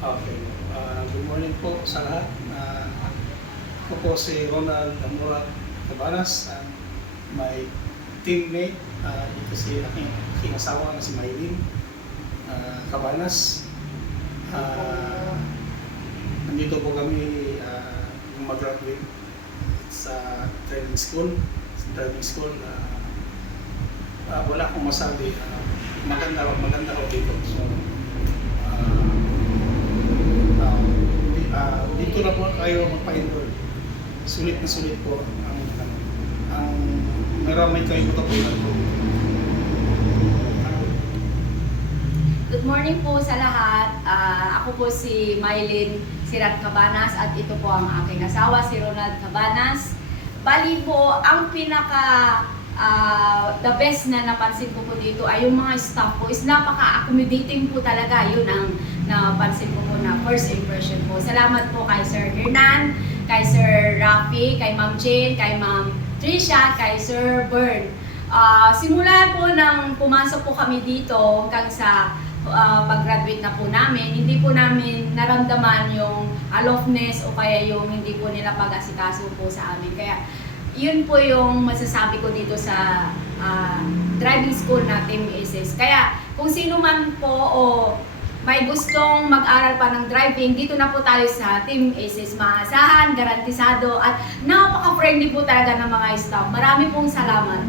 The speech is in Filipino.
Okay. Good morning po sa lahat. Ako po si Ronald Amurat Cabanas, my teammate. Ito si aking asawa na si Maylin Cabanas. Nandito po kami mag-graduate sa driving school. Wala akong masabi. Maganda ko dito. So, dito na po kayo magpa-enroll. Sulit na sulit po ang maraming kayo matutunan po. Good morning po sa lahat. Ako po si Maylin Sirat Cabanas at ito po ang aking asawa, si Ronald Cabanas. Bali po, ang the best na napansin ko po dito ay yung mga staff po is napaka-accommodating po talaga. Yun ang napansin ko po na first impression po. Salamat po kay Sir Hernan, kay Sir Rafi, kay Ma'am Jane, kay Ma'am Trisha, kay Sir Bern. Simula po nang pumasok po kami dito hanggang sa pag-graduate na po namin, hindi po namin naramdaman yung aloofness o kaya yung hindi po nila pag-asikaso po sa amin. Kaya yun po yung masasabi ko dito sa driving school na Team ACES. Kaya kung sino man po o may gustong mag-aral pa ng driving, dito na po tayo sa Team ACES. Maasahan, garantisado at napaka-friendly po talaga ng mga staff. Marami pong salamat.